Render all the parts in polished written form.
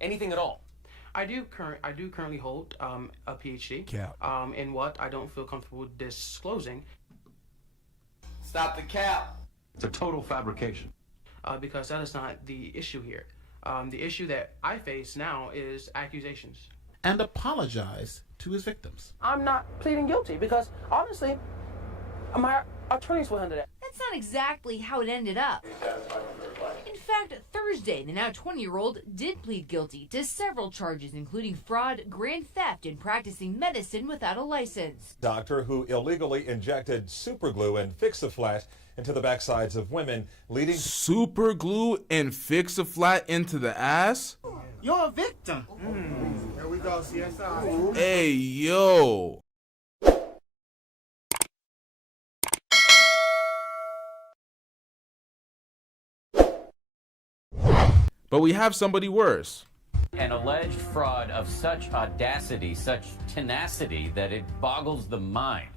Anything at all? I do currently hold a PhD. Cap. In what I don't feel comfortable disclosing. Stop the cap. It's a total fabrication. Because that is not the issue here. The issue that I face now is accusations. And apologize to his victims. I'm not pleading guilty because, honestly, my attorneys will handle that. That's not exactly how it ended up. In fact, Thursday, the now 20-year-old did plead guilty to several charges, including fraud, grand theft, and practicing medicine without a license. Doctor who illegally injected superglue and Fix-A-Flat into the backsides of women, leading super glue and Fix-A-Flat into the ass? You're a victim. Here we go, CSI. Hey, yo. But we have somebody worse. An alleged fraud of such audacity, such tenacity, that it boggles the mind.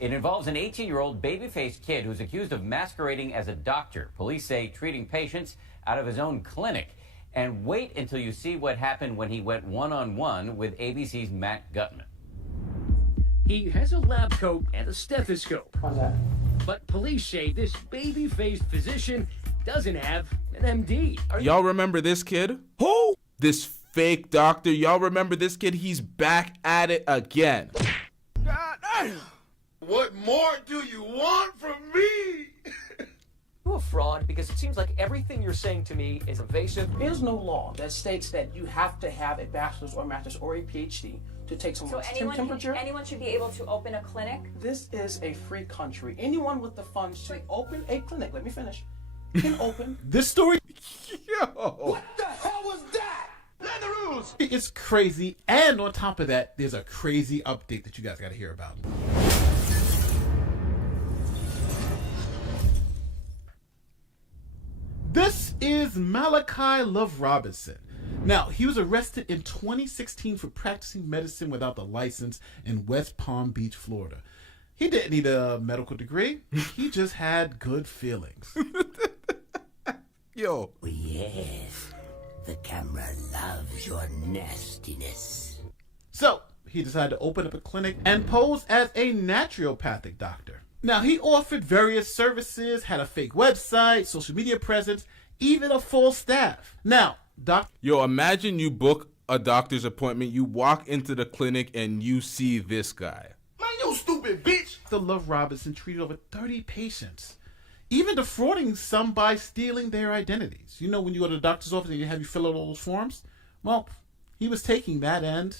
It involves an 18-year-old baby-faced kid who's accused of masquerading as a doctor. Police say treating patients out of his own clinic. And wait until you see what happened when he went one-on-one with ABC's Matt Gutman. He has a lab coat and a stethoscope. How's that? But police say this baby-faced physician doesn't have an MD. Y'all remember this kid? Who? This fake doctor. Y'all remember this kid? He's back at it again. God damn. What more do you want from me? You a fraud because it seems like everything you're saying to me is evasive. There is no law that states that you have to have a bachelor's or master's or a PhD to take someone's temperature. Anyone should be able to open a clinic? This is a free country. Anyone with the funds to open a clinic, let me finish, can open. This story, Yo. What the hell was that? Learn the rules. it's crazy. And on top of that, there's a crazy update that you guys got to hear about. This is Malachi Love-Robinson. Now, he was arrested in 2016 for practicing medicine without the license in West Palm Beach, Florida. He didn't need a medical degree. He just had good feelings. Yo. Oh, yes. The camera loves your nastiness. So, he decided to open up a clinic and pose as a naturopathic doctor. Now, he offered various services, had a fake website, social media presence, even a full staff. Now, Yo, imagine you book a doctor's appointment, you walk into the clinic, and you see this guy. Man, you stupid bitch. Dr. Love-Robinson treated over 30 patients, even defrauding some by stealing their identities. You know when you go to the doctor's office and you have you fill out all those forms? Well, he was taking that and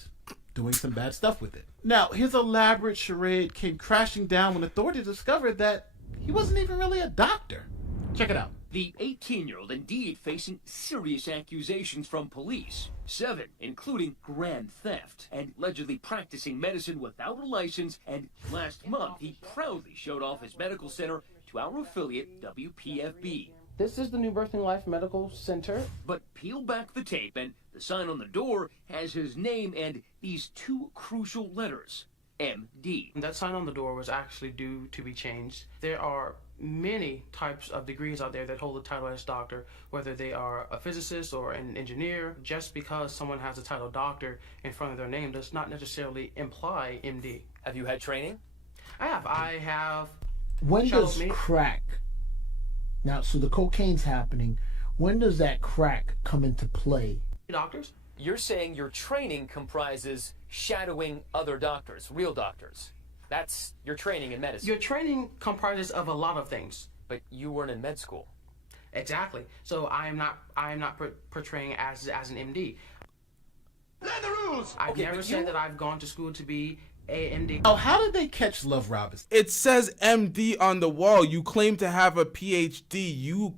doing some bad stuff with it. Now, his elaborate charade came crashing down when authorities discovered that he wasn't even really a doctor. Check it out. The 18-year-old indeed facing serious accusations from police. 7, including grand theft and allegedly practicing medicine without a license. And last month, he proudly showed off his medical center to our affiliate, WPFB. This is the New Birthing Life Medical Center. But peel back the tape, and the sign on the door has his name and these 2 crucial letters, MD. That sign on the door was actually due to be changed. There are many types of degrees out there that hold the title as doctor, whether they are a physicist or an engineer. Just because someone has the title doctor in front of their name does not necessarily imply MD. Have you had training? I have. When does crack, now, so the cocaine's happening, when does that crack come into play? Doctors? You're saying your training comprises shadowing other doctors, real doctors. That's your training in medicine. Your training comprises of a lot of things. But you weren't in med school. Exactly. So I am not portraying as an MD. Learn the rules. I've never said that I've gone to school to be a MD. Oh, how did they catch Love-Robinson? It says MD on the wall. You claim to have a PhD.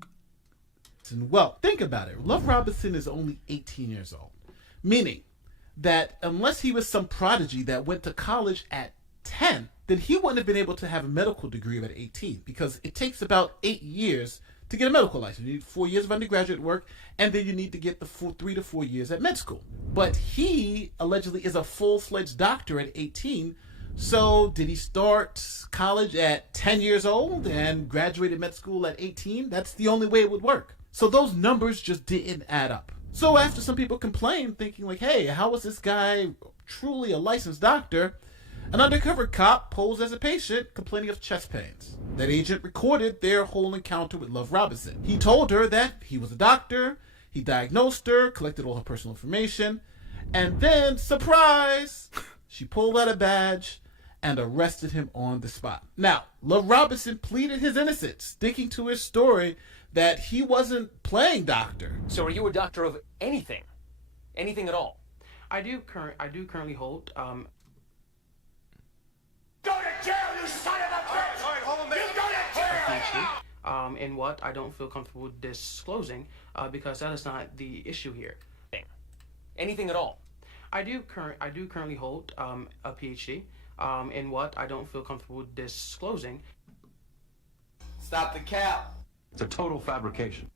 Well, think about it. Love-Robinson is only 18 years old, meaning that unless he was some prodigy that went to college at 10, then he wouldn't have been able to have a medical degree at 18, because it takes about 8 years to get a medical license. You need 4 years of undergraduate work, and then you need to get the 3 to 4 years at med school. But he allegedly is a full-fledged doctor at 18. So did he start college at 10 years old and graduated med school at 18? That's the only way it would work. So those numbers just didn't add up. So after some people complained, thinking like, hey, how is this guy truly a licensed doctor? An undercover cop posed as a patient complaining of chest pains. That agent recorded their whole encounter with Love-Robinson. He told her that he was a doctor, he diagnosed her, collected all her personal information, and then, surprise, she pulled out a badge and arrested him on the spot. Now, Love-Robinson pleaded his innocence, sticking to his story that he wasn't playing doctor. So are you a doctor of anything? Anything at all? I do currently hold Go to jail, you son of a bitch! All right, hold on, man. You go to jail! in what I don't feel comfortable disclosing because that is not the issue here. Anything at all? I do currently hold a PhD in what I don't feel comfortable disclosing. Stop the cap. It's a total fabrication.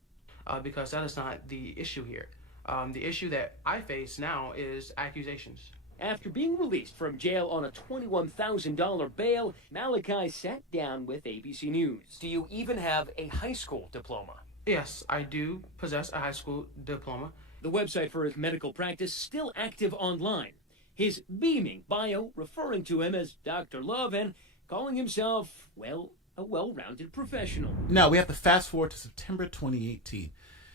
Because that is not the issue here. The issue that I face now is accusations. After being released from jail on a $21,000 bail, Malachi sat down with ABC News. Do you even have a high school diploma? Yes, I do possess a high school diploma. The website for his medical practice still active online. His beaming bio referring to him as Dr. Love and calling himself, well, a well-rounded professional. Now, we have to fast forward to September 2018.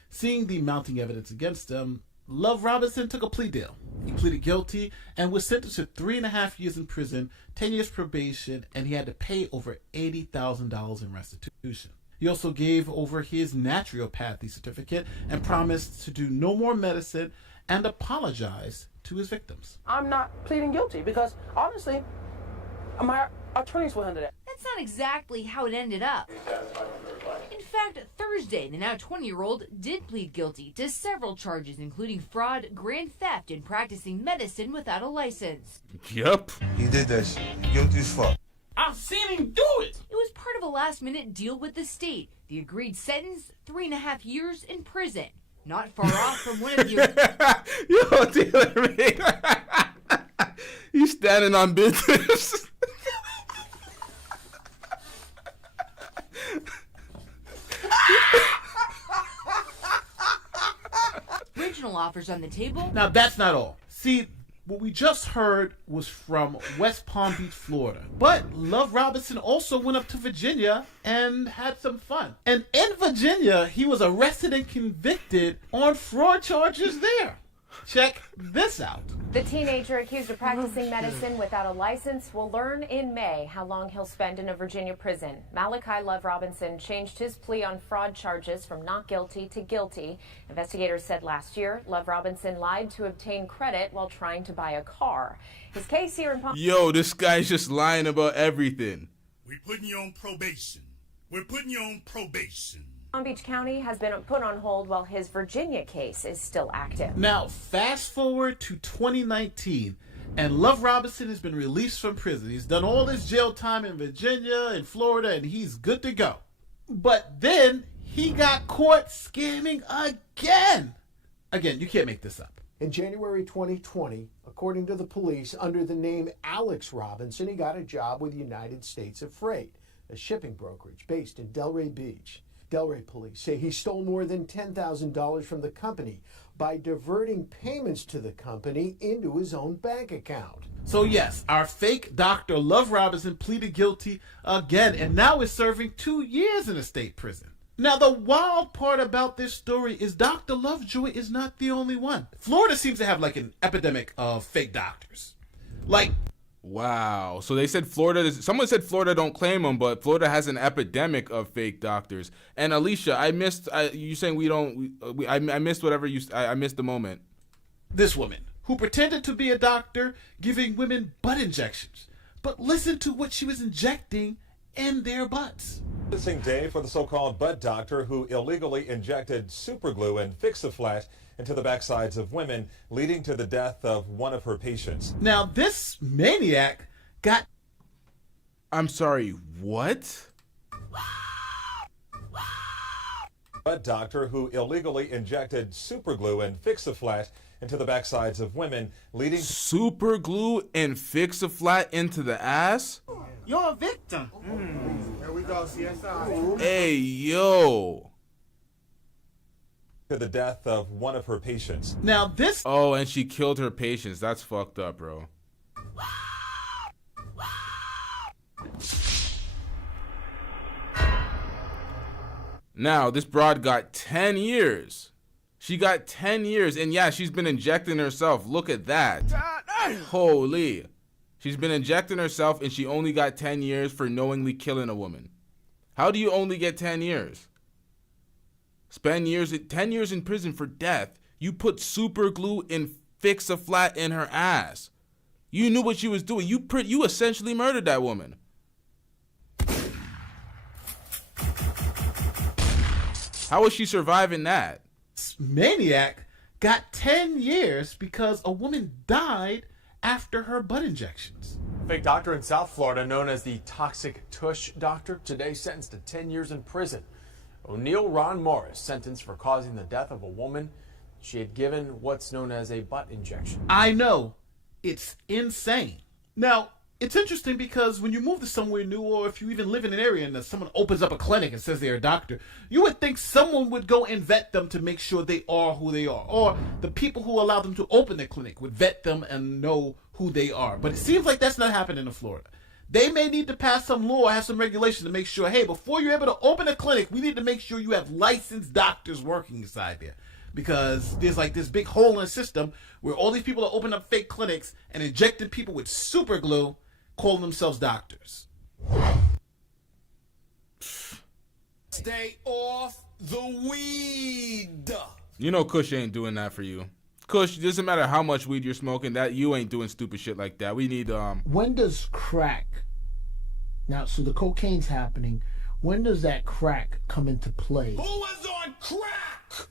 Seeing the mounting evidence against him, Love-Robinson took a plea deal. He pleaded guilty and was sentenced to 3.5 years in prison, 10 years probation, and he had to pay over $80,000 in restitution. He also gave over his naturopathy certificate and promised to do no more medicine and apologize to his victims. I'm not pleading guilty because, honestly, my attorneys will handle that. That's not exactly how it ended up. In fact, Thursday, the now 20-year-old did plead guilty to several charges, including fraud, grand theft, and practicing medicine without a license. Yep. He did that shit. Guilty as fuck. I've seen him do it! It was part of a last-minute deal with the state. The agreed sentence, 3.5 years in prison. Not far off from one of your... Yo, Taylor, man. He's standing on business. Original offers on the table. Now, that's not all. See, what we just heard was from West Palm Beach, Florida. But Love-Robinson also went up to Virginia and had some fun. And in Virginia, he was arrested and convicted on fraud charges there. Check this out. The teenager accused of practicing medicine without a license will learn in May how long he'll spend in a Virginia prison. Malachi Love-Robinson changed his plea on fraud charges from not guilty to guilty. Investigators said last year Love-Robinson lied to obtain credit while trying to buy a car. His case here in Palm... Yo, this guy's just lying about everything. We're putting you on probation. We're putting you on probation. Palm Beach County has been put on hold while his Virginia case is still active. Now, fast forward to 2019, and Love-Robinson has been released from prison. He's done all his jail time in Virginia and Florida, and he's good to go. But then he got caught scamming again. Again, you can't make this up. In January 2020, according to the police, under the name Alex Robinson, he got a job with United States of Freight, a shipping brokerage based in Delray Beach. Delray police say he stole more than $10,000 from the company by diverting payments to the company into his own bank account. So yes, our fake Dr. Love-Robinson pleaded guilty again and now is serving 2 years in a state prison. Now the wild part about this story is Dr. Lovejoy is not the only one. Florida seems to have like an epidemic of fake doctors. Like, wow. So they said Florida, someone said Florida don't claim them, but Florida has an epidemic of fake doctors. And Alicia, I missed, you saying I missed whatever I missed the moment. This woman who pretended to be a doctor giving women butt injections. But listen to what she was injecting in their butts. Sentencing day for the so-called butt doctor who illegally injected superglue and Fix-A-Flat into the backsides of women, leading to the death of one of her patients. Now, this maniac got... I'm sorry, what? Butt doctor who illegally injected superglue and Fix-A-Flat into the backsides of women, leading... Superglue and Fix-A-Flat into the ass? You're a victim. There we go, CSI. Hey, yo. to the death of one of her patients. Now this... Oh, and she killed her patients. That's fucked up, bro. Now, this broad got 10 years. She got 10 years, and yeah, she's been injecting herself. Look at that. Holy. She's been injecting herself, and she only got 10 years for knowingly killing a woman. How do you only get 10 years? Spend 10 years in prison for death. You put super glue and fix a flat in her ass. You knew what she was doing. You essentially murdered that woman. How was she surviving that? Maniac got 10 years because a woman died after her butt injections. Fake doctor in South Florida known as the Toxic Tush Doctor today sentenced to 10 years in prison. O'Neill Ron Morris sentenced for causing the death of a woman she had given what's known as a butt injection. I know. It's insane. Now, it's interesting because when you move to somewhere new, or if you even live in an area and someone opens up a clinic and says they're a doctor, you would think someone would go and vet them to make sure they are who they are. Or the people who allow them to open the clinic would vet them and know who they are. But it seems like that's not happening in Florida. They may need to pass some law or have some regulation to make sure, hey, before you're able to open a clinic, we need to make sure you have licensed doctors working inside there. Because there's like this big hole in the system where all these people are opening up fake clinics and injecting people with super glue, calling themselves doctors. Stay off the weed. You know Kush ain't doing that for you. Kush, it doesn't matter how much weed you're smoking, that you ain't doing stupid shit like that. We need When does crack... Now, so the cocaine's happening. When does that crack come into play? Who was on crack?